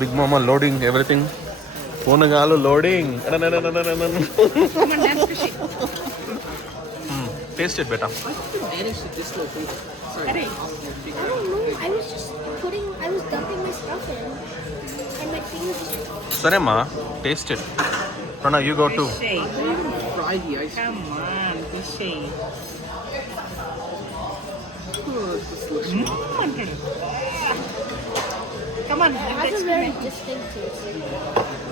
Big Mama loading everything. Ponagalu loading. Come on, dance to shake. Taste it better. I managed to dislocate. Sorry. Harish. I don't know. I was dumping my stuff in, and my fingers just. Sarema, taste it. Prana, you go too. Shake. I didn't even fry the ice cream. Come on, to shake. Oh, this looks Come on, It has a let's very distinct taste.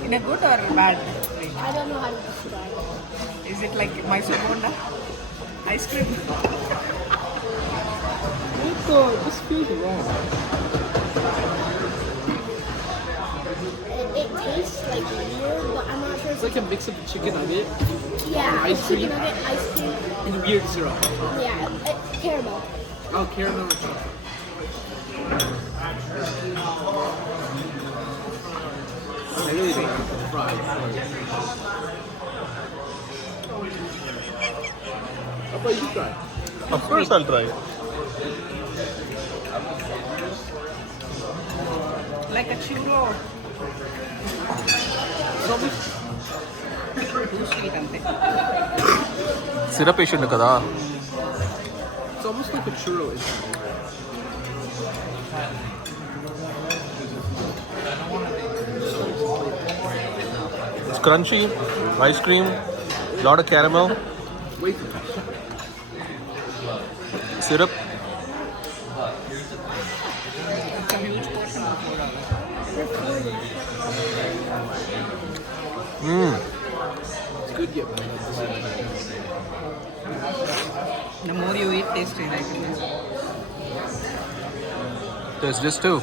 in a good or bad way? I don't know how to describe it. Is it like Mysore Bonda? Ice cream? This feels wrong. It tastes like weird, but I'm not sure. It's like a mix of chicken nugget Yeah, ice chicken cream. nugget, ice cream. and weird syrup on top. Yeah, caramel. Oh, caramel and chocolate. I really don't like the fried. How about you try? Of course I'll try. Like a churro. It's almost Too sweet ante. Syrup patient kada. It's almost like a churro. It's crunchy, ice cream, lot of caramel, Wait, syrup. It's a huge portion of it's good yet. The more you eat, taste it. There's this too.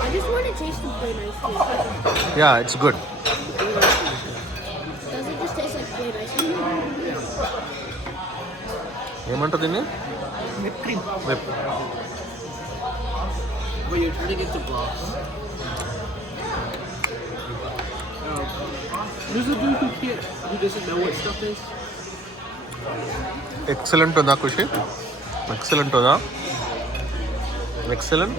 I just want to taste the plain ice cream. Yeah, it's good. Does it just taste like plain ice cream? ఏమంటుంది దీన్ని? Whipped cream. Whip. But you're turning it into broth. There's a dude who doesn't know what stuff is. Excellent ఉందా ఖుషి? Excellent ఉందా? Excellent.